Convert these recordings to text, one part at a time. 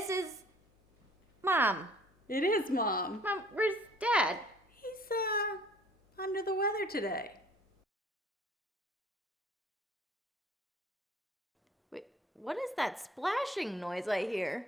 this is Mom. It is Mom. Mom, where's Dad? He's under the weather today. Wait, what is that splashing noise I hear?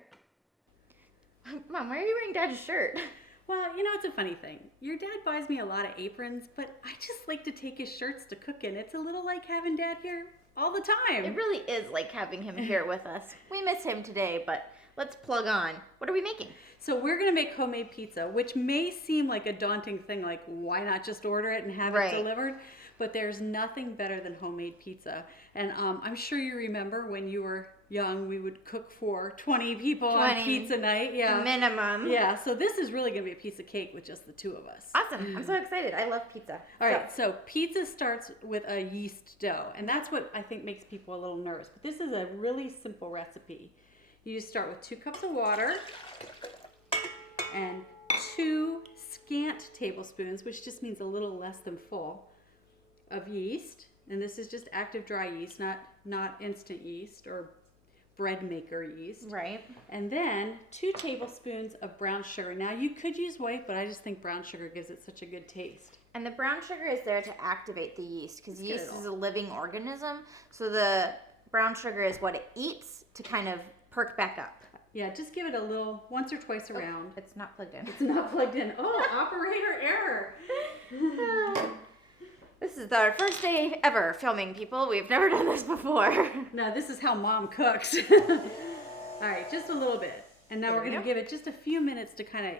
Mom, why are you wearing Dad's shirt? Well, it's a funny thing. Your dad buys me a lot of aprons, but I just like to take his shirts to cook in. It's a little like having Dad here all the time. It really is like having him here with us. We miss him today, but let's plug on. What are we making? So we're going to make homemade pizza, which may seem like a daunting thing, like why not just order it and have it delivered? But there's nothing better than homemade pizza. And I'm sure you remember when you were young, we would cook for 20 people on pizza night. Yeah. Minimum. Yeah, so this is really going to be a piece of cake with just the two of us. Awesome. I'm so excited. I love pizza. All right, so pizza starts with a yeast dough, and that's what I think makes people a little nervous. But this is a really simple recipe. You just start with 2 cups of water and 2 scant tablespoons, which just means a little less than full, of yeast. And this is just active dry yeast, not instant yeast or bread maker yeast. Right. And then 2 tablespoons of brown sugar. Now you could use white, but I just think brown sugar gives it such a good taste. And the brown sugar is there to activate the yeast because yeast is a living organism. So the brown sugar is what it eats to kind of perk back up. Yeah, just give it a little, once or twice around. It's not plugged in. It's not plugged in. Oh, operator error. This is our first day ever filming, people. We've never done this before. No, this is how Mom cooks. All right, just a little bit. And now we're going to give it just a few minutes to kind of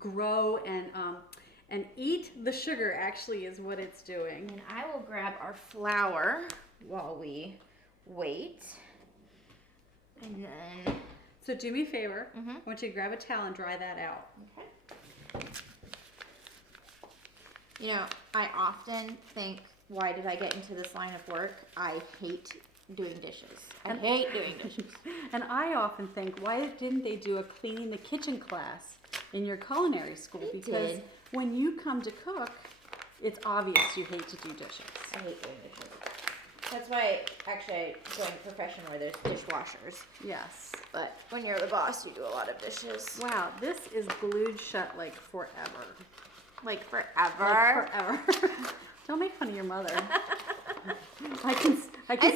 grow and eat the sugar actually is what it's doing. And I will grab our flour while we wait. And then... So do me a favor. I want you to grab a towel and dry that out. Okay. I often think, why did I get into this line of work? I hate doing dishes. I hate doing dishes. And I often think, why didn't they do a cleaning the kitchen class in your culinary school? Because when you come to cook, it's obvious you hate to do dishes. I hate doing dishes. That's why, actually, I joined a profession where there's dishwashers. Yes. But when you're the boss, you do a lot of dishes. Wow, this is glued shut like forever. Like forever? Like forever. Don't make fun of your mother. I can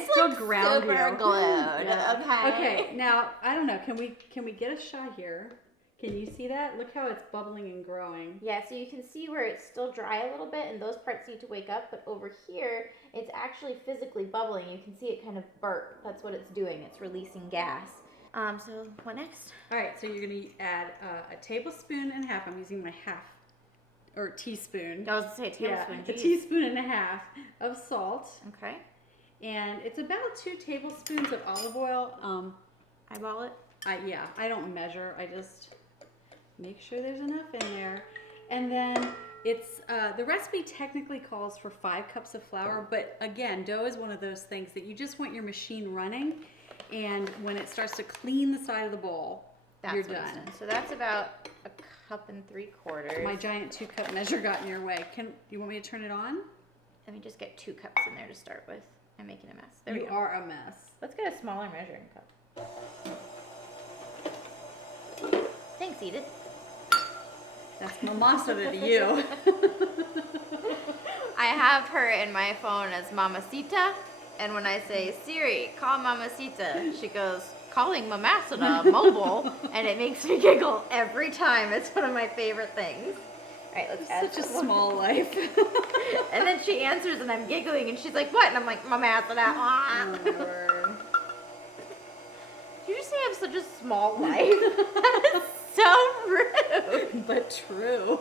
still ground super you. Glued. Yeah. Okay, now, I don't know, can we get a shot here? Can you see that? Look how it's bubbling and growing. Yeah, so you can see where it's still dry a little bit, and those parts need to wake up, but over here, it's actually physically bubbling. You can see it kind of burp. That's what it's doing. It's releasing gas. So what next? All right, so you're going to add a tablespoon and a half. I'm using my half, or teaspoon. I was going to say a tablespoon. Yeah, a teaspoon and a half of salt. Okay. And it's about 2 tablespoons of olive oil. Eyeball it? I don't measure. I just make sure there's enough in there. And then it's the recipe technically calls for 5 cups of flour, but again, dough is one of those things that you just want your machine running, and when it starts to clean the side of the bowl, you're done. So that's about 1 3/4 cups. My giant 2-cup measure got in your way. Do you want me to turn it on? Let me just get 2 cups in there to start with. I'm making a mess. There we go. You are a mess. Let's get a smaller measuring cup. Thanks, Edith. That's Mamacita to you. I have her in my phone as Mamacita, and when I say, Siri, call Mamacita, she goes, calling Mamacita mobile, and it makes me giggle every time. It's one of my favorite things. All right, let's add such a small life. And then she answers, and I'm giggling, and she's like, what? And I'm like, Mamacita. Oh, my word. Did you just say I have such a small life? That is so rude. But true.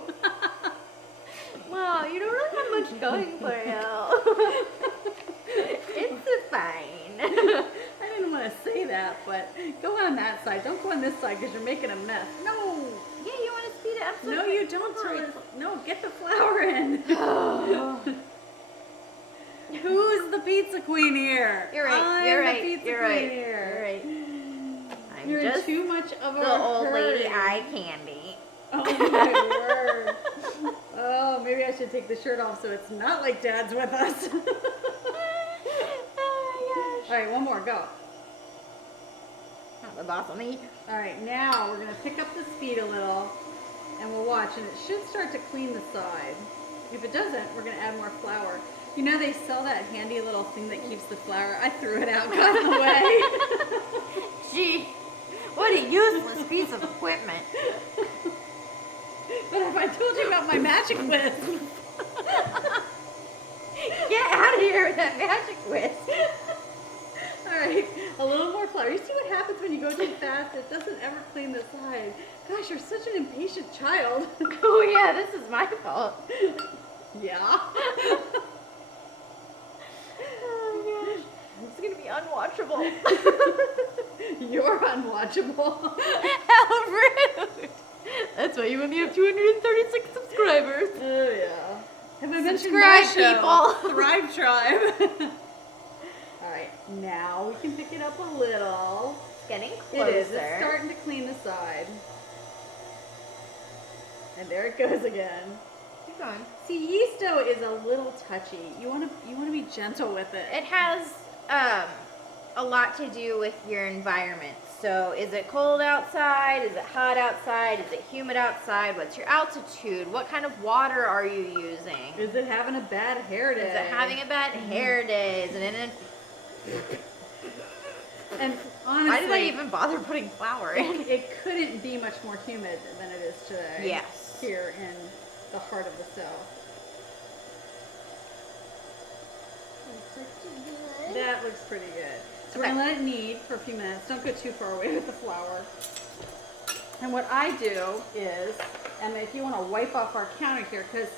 Wow, you don't really have much going for you. It's fine. I didn't want to say that, but go on that side. Don't go on this side because you're making a mess. No. Yeah, you want to speed it up? So No, you don't. No, get the flour in. Who's the pizza queen here? You're right. I'm You're the right. pizza You're queen right. here. You're right. I'm You're just too much of a the old lady hurry. eye candy. Oh my word. Oh, maybe I should take the shirt off so it's not like Dad's with us. Oh my gosh. All right, one more, go. Not the boss of me. All right, now we're gonna pick up the speed a little, and we'll watch, and it should start to clean the side. If it doesn't, we're gonna add more flour. You know they sell that handy little thing that keeps the flour. I threw it out, got in the way. Gee, what a useless piece of equipment. But if I told you about my magic whisk. Get out of here with that magic whisk. All right, a little more flour. You see what happens when you go too fast? It doesn't ever clean the side. Gosh, you're such an impatient child. Oh yeah, this is my fault. Yeah. Oh my gosh. It's gonna be unwatchable. You're unwatchable. How rude. That's why you only have 236 subscribers. Oh yeah. Have I mentioned my Subscribe, show? people. Thrive Tribe. All right, now we can pick it up a little. It's getting closer. It is. It's starting to clean the side. And there it goes again. Keep going. See, yeast dough is a little touchy. You want to be gentle with it. It has a lot to do with your environment. So is it cold outside? Is it hot outside? Is it humid outside? What's your altitude? What kind of water are you using? Is it having a bad hair day? Is it having a bad hair day? Is it in And honestly, why did I even bother putting flour in? it couldn't be much more humid than it is today. Yes. Here in the heart of the South. That looks pretty good. So we're Okay. gonna let it knead for a few minutes. Don't go too far away with the flour. And what I do is, and if you want to wipe off our counter here, because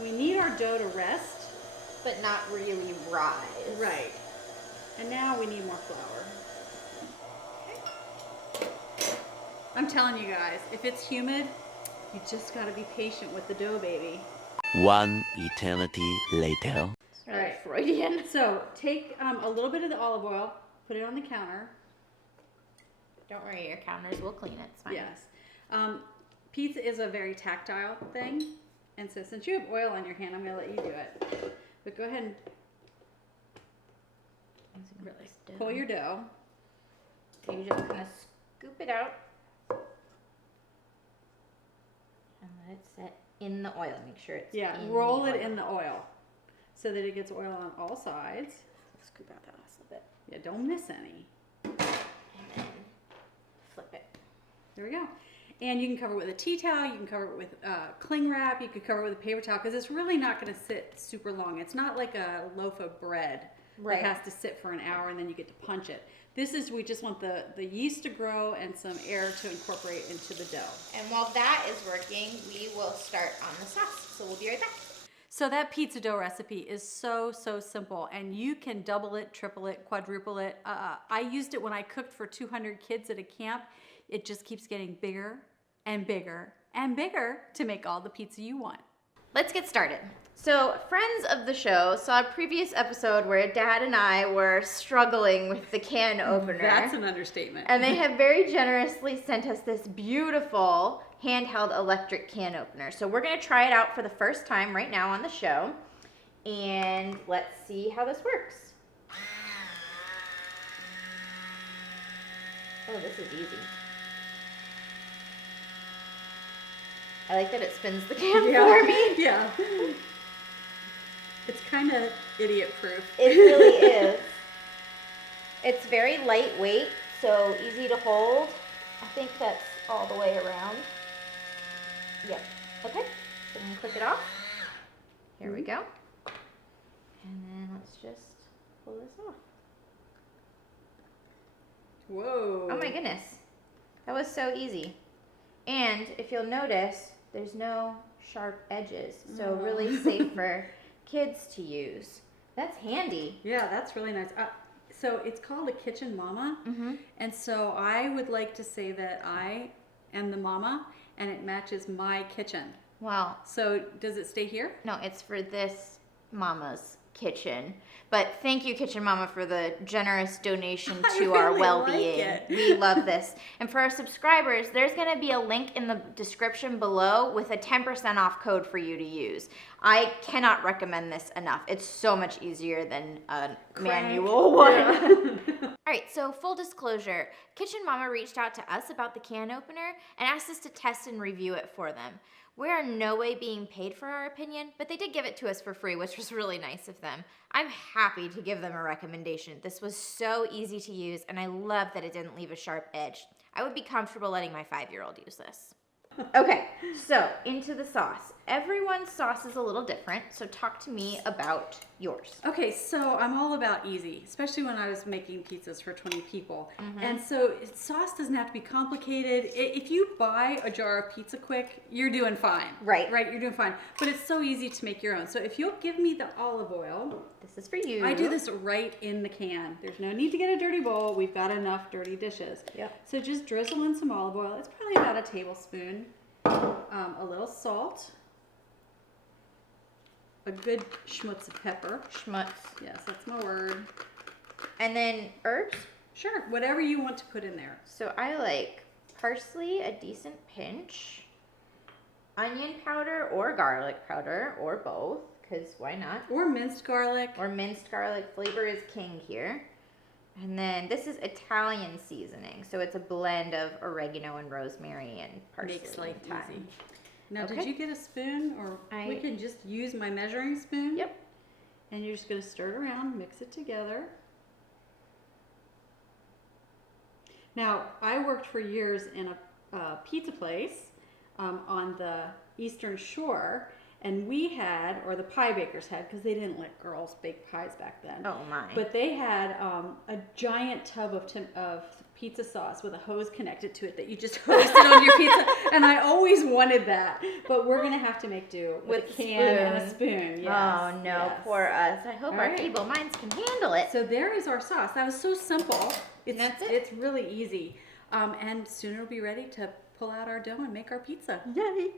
we need our dough to rest. But not really rise. Right. And now we need more flour. I'm telling you guys, if it's humid, you just gotta be patient with the dough, baby. One eternity later. It's really Alright. Freudian. So take a little bit of the olive oil, put it on the counter. Don't worry, your counters will clean it. It's fine. Yes. Pizza is a very tactile thing. And so since you have oil on your hand, I'm gonna let you do it. But go ahead and Really pull your dough. So you just kind of scoop it out and let it sit in the oil. Make sure it's Yeah, in roll the it oil. in the oil so that it gets oil on all sides. Scoop out that last little bit Yeah, don't miss any. and then flip it. There we go. And you can cover it with a tea towel, you can cover it with cling wrap, you could cover it with a paper towel because it's really not going to sit super long. It's not like a loaf of bread Right. that has to sit for an hour and then you get to punch it. This is, we just want the yeast to grow and some air to incorporate into the dough. And while that is working, we will start on the sauce. So we'll be right back. So that pizza dough recipe is so simple, and you can double it, triple it, quadruple it. I used it when I cooked for 200 kids at a camp. It just keeps getting bigger and bigger and bigger to make all the pizza you want. Let's get started. So, friends of the show saw a previous episode where Dad and I were struggling with the can opener. That's an understatement. And they have very generously sent us this beautiful handheld electric can opener. So we're going to try it out for the first time right now on the show. And let's see how this works. Oh, this is easy. I like that it spins the can for me. Yeah. It's kind of idiot proof. It really is. It's very lightweight, so easy to hold. I think that's all the way around. Yep. Okay. So I'm going to click it off. Here we go. And then let's just pull this off. Whoa. Oh my goodness. That was so easy. And if you'll notice, there's no sharp edges. So really safe for kids to use. That's handy. Yeah, that's really nice. So it's called a Kitchen Mama. Mm-hmm. And so I would like to say that I am the mama and it matches my kitchen. Well, So does it stay here? no, it's for this mama's kitchen. But thank you, Kitchen Mama, for the generous donation I to our really well-being. like it. We love this. And for our subscribers, there's going to be a link in the description below with a 10% off code for you to use. I cannot recommend this enough. It's so much easier than a manual one. Yeah. All right, so full disclosure, Kitchen Mama reached out to us about the can opener and asked us to test and review it for them. We are in no way being paid for our opinion, but they did give it to us for free, which was really nice of them. I'm happy to give them a recommendation. This was so easy to use, and I love that it didn't leave a sharp edge. I would be comfortable letting my 5-year-old use this. Okay, so into the sauce. Everyone's sauce is a little different, so talk to me about yours. Okay, so I'm all about easy, especially when I was making pizzas for 20 people. And so sauce doesn't have to be complicated. If you buy a jar of Pizza Quick, you're doing fine. Right. Right, you're doing fine. But it's so easy to make your own. So if you'll give me the olive oil, This is for you. I do this right in the can. There's no need to get a dirty bowl. We've got enough dirty dishes. Yep. So just drizzle in some olive oil. It's probably about a tablespoon. A little salt. A good schmutz of pepper. Schmutz. Yes, that's my word. And then herbs. Sure, whatever you want to put in there. So I like parsley, a decent pinch, onion powder or garlic powder, or both, because why not? Or minced garlic. Or minced garlic. Flavor is king here. And then this is Italian seasoning, so it's a blend of oregano and rosemary and parsley. Makes life and thyme. easy. Now, Okay. did you get a spoon? Or we can just use my measuring spoon. Yep. And you're just going to stir it around, mix it together. Now, I worked for years in a pizza place on the Eastern Shore, and we had, or the pie bakers had, because they didn't let girls bake pies back then. Oh my. But they had a giant tub of pizza sauce with a hose connected to it that you just hosed it on your pizza. And I always wanted that. But we're going to have to make do with a can and a spoon. Yes, oh no, yes. poor us. I hope All our right. feeble minds can handle it. So there is our sauce. That was so simple. That's it? It's really easy. And soon it'll be ready to pull out our dough and make our pizza. Yay.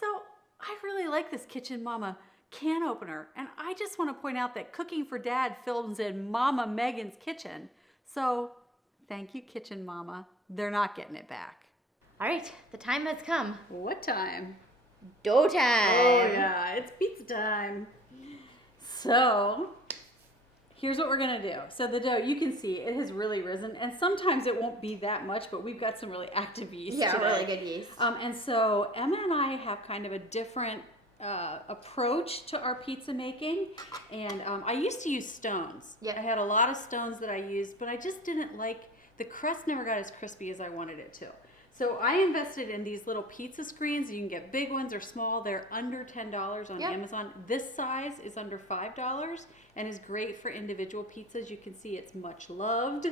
So I really like this Kitchen Mama can opener. And I just want to point out that Cooking for Dad films in Mama Megan's kitchen. So thank you, Kitchen Mama. They're not getting it back. All right, the time has come. What time? Dough time. Oh yeah, it's pizza time. So here's what we're gonna do. So the dough, you can see it has really risen, and sometimes it won't be that much, but we've got some really active yeast Yeah, today. really good yeast. And so Emma and I have kind of a different approach to our pizza making, and I used to use stones. Yeah. I had a lot of stones that I used, but I just didn't like, the crust never got as crispy as I wanted it to. So I invested in these little pizza screens. You can get big ones or small. They're under $10 on Yep. Amazon. This size is under $5 and is great for individual pizzas. You can see it's much loved.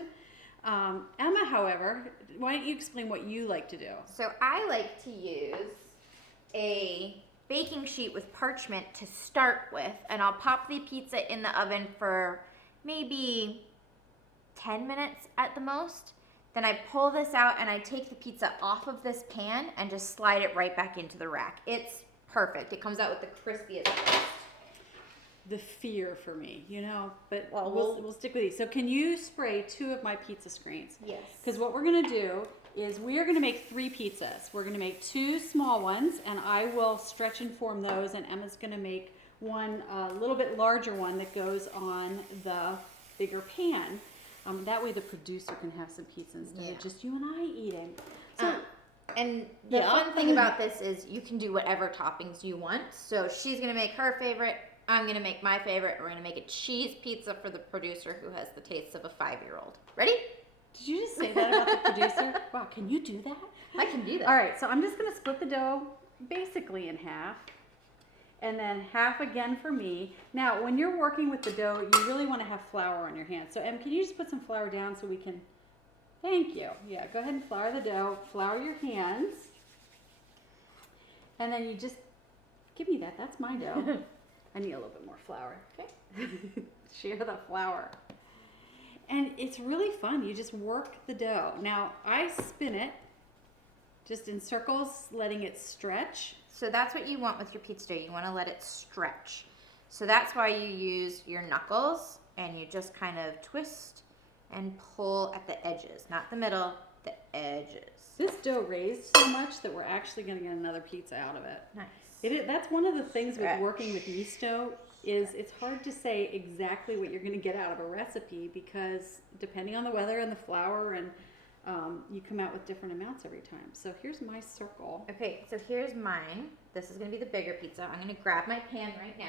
Emma, however, why don't you explain what you like to do? So I like to use a baking sheet with parchment to start with, and I'll pop the pizza in the oven for maybe 10 minutes at the most. Then I pull this out and I take the pizza off of this pan and just slide it right back into the rack. It's perfect. It comes out with the crispiest crust. The fear for me, you know, but Well, we'll stick with these. So can you spray 2 of my pizza screens? Yes. Because what we're going to do is we are going to make 3 pizzas. We're going to make 2 small ones, and I will stretch and form those, and Emma's going to make one a little bit larger one that goes on the bigger pan. That way the producer can have some pizza instead of just you and I eating. So, And the Yeah. fun thing about this is you can do whatever toppings you want. So she's going to make her favorite. I'm going to make my favorite. We're going to make a cheese pizza for the producer who has the tastes of a 5-year-old. Ready? did you just say that about the producer? Wow, can you do that? I can do that. All right, so I'm just going to split the dough basically in half, and then half again for me. Now, when you're working with the dough, you really want to have flour on your hands. So, Em, can you just put some flour down so we can, thank you. Yeah, go ahead and flour the dough, flour your hands, and then you just, give me that, that's my dough. I need a little bit more flour. Okay. Share the flour. And it's really fun. You just work the dough. Now, I spin it just in circles, letting it stretch. So that's what you want with your pizza dough. You want to let it stretch. So that's why you use your knuckles and you just kind of twist and pull at the edges, not the middle, the edges. This dough raised so much that we're actually going to get another pizza out of it. Nice. That's one of the things Stretch. with working with yeast dough is it's hard to say exactly what you're going to get out of a recipe because depending on the weather and the flour and you come out with different amounts every time. So here's my circle. Okay, so here's mine. This is going to be the bigger pizza. I'm going to grab my pan right now.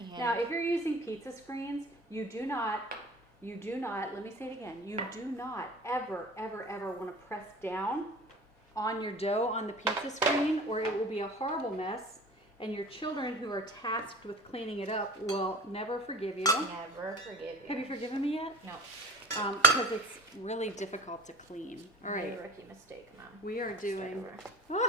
And Now, if you're using pizza screens, you do not, let me say it again, you do not ever want to press down on your dough on the pizza screen or it will be a horrible mess and your children who are tasked with cleaning it up will never forgive you. never forgive you. Have you forgiven me yet? No. Because it's really difficult to clean. All right, Rookie mistake, Mom. we are Start doing, over.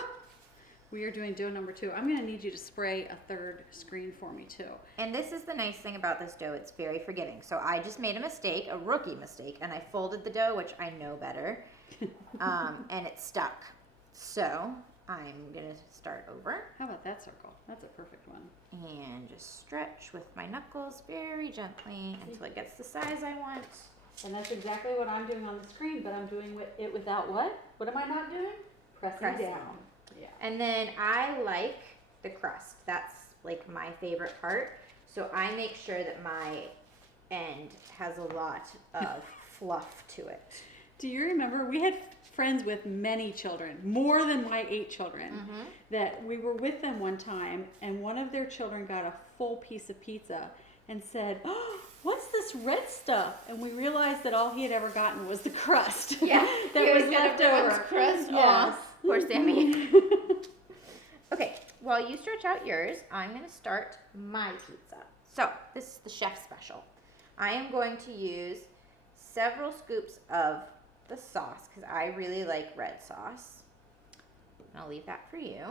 we are doing dough number 2. I'm going to need you to spray a third screen for me too. And this is the nice thing about this dough, it's very forgiving. So I just made a mistake, a rookie mistake, and I folded the dough, which I know better, and it stuck. So I'm gonna start over How about that circle? That's a perfect one. and just stretch with my knuckles very gently until it gets the size I want. And that's exactly what I'm doing on the screen, but I'm doing it without what? What am I not doing? Pressing down. Yeah. And then I like the crust. That's like my favorite part. So I make sure that my end has a lot of fluff to it. Do you remember we had friends with many children, more than my 8 children, that we were with them one time and one of their children got a full piece of pizza and said, "Oh, what's this red stuff?" And we realized that all he had ever gotten was the crust. Yeah, that he was always got left everyone's over. crust Yes. off. Poor Sammy. Okay, while you stretch out yours, I'm going to start my pizza. So, this is the chef special. I am going to use several scoops of the sauce because I really like red sauce. I'll leave that for you.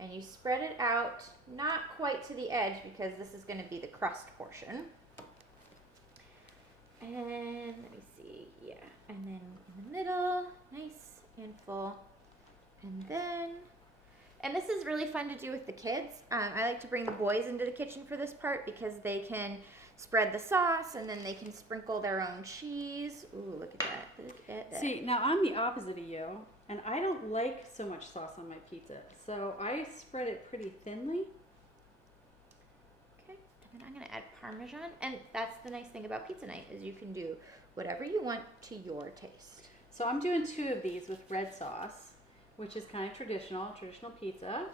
And you spread it out, not quite to the edge because this is going to be the crust portion. And let me see, yeah. And then in the middle, nice and full. And this is really fun to do with the kids. I like to bring the boys into the kitchen for this part because they can spread the sauce and then they can sprinkle their own cheese. Ooh, look at that. Look at that. See, now I'm the opposite of you, and I don't like so much sauce on my pizza, so I spread it pretty thinly. Okay, and then I'm gonna add Parmesan. And that's the nice thing about pizza night is you can do whatever you want to your taste. So I'm doing 2 of these with red sauce, which is kind of traditional pizza.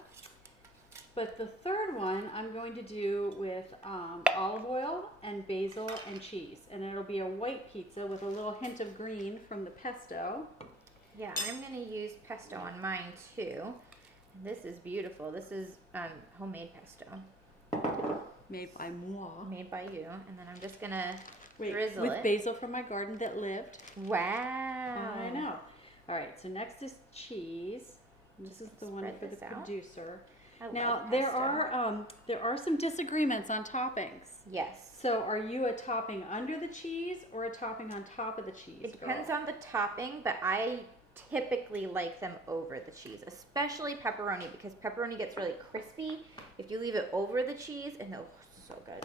But the third one I'm going to do with olive oil and basil and cheese. And it'll be a white pizza with a little hint of green from the pesto. Yeah, I'm gonna use pesto on mine too. And this is beautiful. This is homemade pesto. Made by moi. Made by you. And then I'm just gonna Wait, drizzle with it. basil from my garden that lived. Wow. I know. All right, so next is cheese. And this is the one Spread for the this out. producer. I Now love there pesto. are some disagreements on toppings. Yes. So are you a topping under the cheese or a topping on top of the cheese? It depends on the topping, but I typically like them over the cheese, especially pepperoni because pepperoni gets really crispy if you leave it over the cheese, and oh, so good.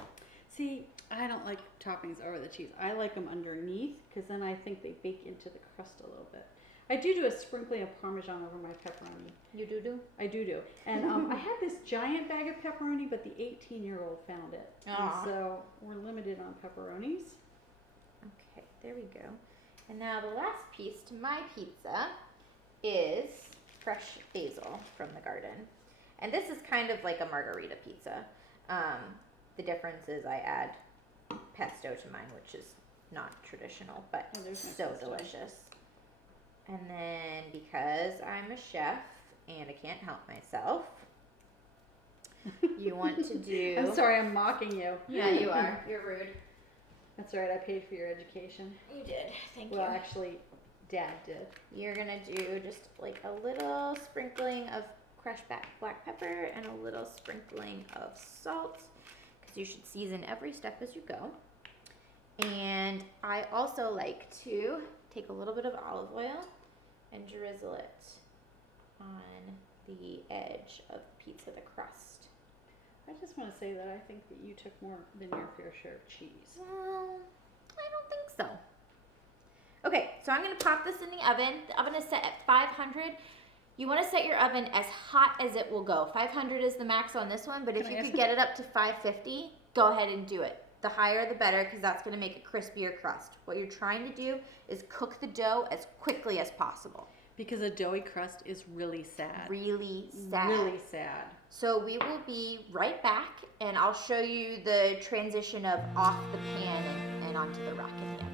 See, I don't like toppings over the cheese. I like them underneath because then I think they bake into the crust a little bit. I do a sprinkling of Parmesan over my pepperoni. You do? I do. And I had this giant bag of pepperoni, but the 18-year-old found it. And Aw. so we're limited on pepperonis. Okay, there we go. And now the last piece to my pizza is fresh basil from the garden. And this is kind of like a margarita pizza. The difference is I add pesto to mine, which is not traditional, but Oh, there's my so pesto. delicious. And then because I'm a chef and I can't help myself, you want to do... I'm sorry, I'm mocking you. Yeah, you are. You're rude. That's right, I paid for your education. You did. Thank Well, you. actually, Dad did. You're gonna do just like a little sprinkling of crushed black pepper and a little sprinkling of salt because you should season every step as you go. And I also like to take a little bit of olive oil and drizzle it on the edge of pizza, the crust. I just want to say that I think that you took more than your fair share of cheese. Well, I don't think so. Okay, so I'm gonna pop this in the oven. The oven is set at 500. You want to set your oven as hot as it will go. 500 is the max on this one, but if Can I you ask could get it up to 550, go ahead and do it. The higher the better, because that's going to make a crispier crust. What you're trying to do is cook the dough as quickly as possible. Because a doughy crust is really sad. Really sad. Really sad. So we will be right back, and I'll show you the transition of off the pan and onto the rack in the oven.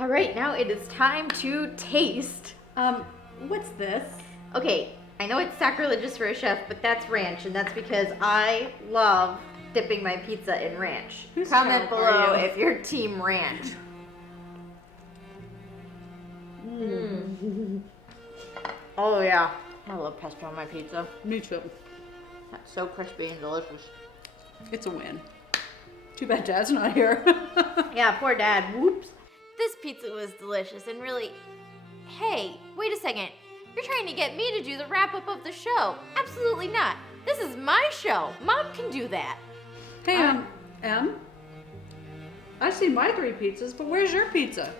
All right, now it is time to taste. What's this? Okay, I know it's sacrilegious for a chef, but that's ranch, and that's because I love dipping my pizza in ranch. Whose Comment child are below you? if you're team ranch. Oh yeah, I love pesto on my pizza. Me too. That's so crispy and delicious. It's a win. Too bad Dad's not here. Yeah, poor Dad. Whoops. This pizza was delicious and really. Hey, wait a second. You're trying to get me to do the wrap up of the show. Absolutely not. This is my show. Mom can do that. Hey, Em. I see my 3 pizzas, but where's your pizza?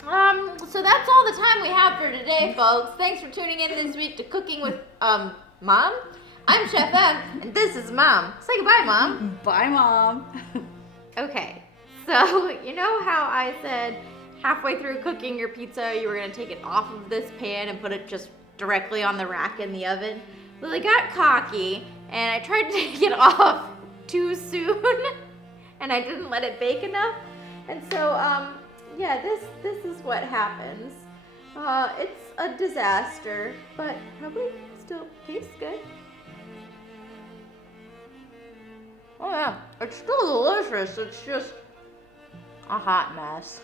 So that's all the time we have for today, folks. Thanks for tuning in this week to Cooking with, Mom. I'm Chef M, and this is Mom. Say goodbye, Mom. Bye, Mom. Okay, so you know how I said halfway through cooking your pizza, you were gonna take it off of this pan and put it just directly on the rack in the oven? Well, I got cocky, and I tried to take it off too soon, and I didn't let it bake enough. And so, yeah, this is what happens. It's a disaster, but probably still tastes good. Oh yeah, it's still delicious. It's just a hot mess.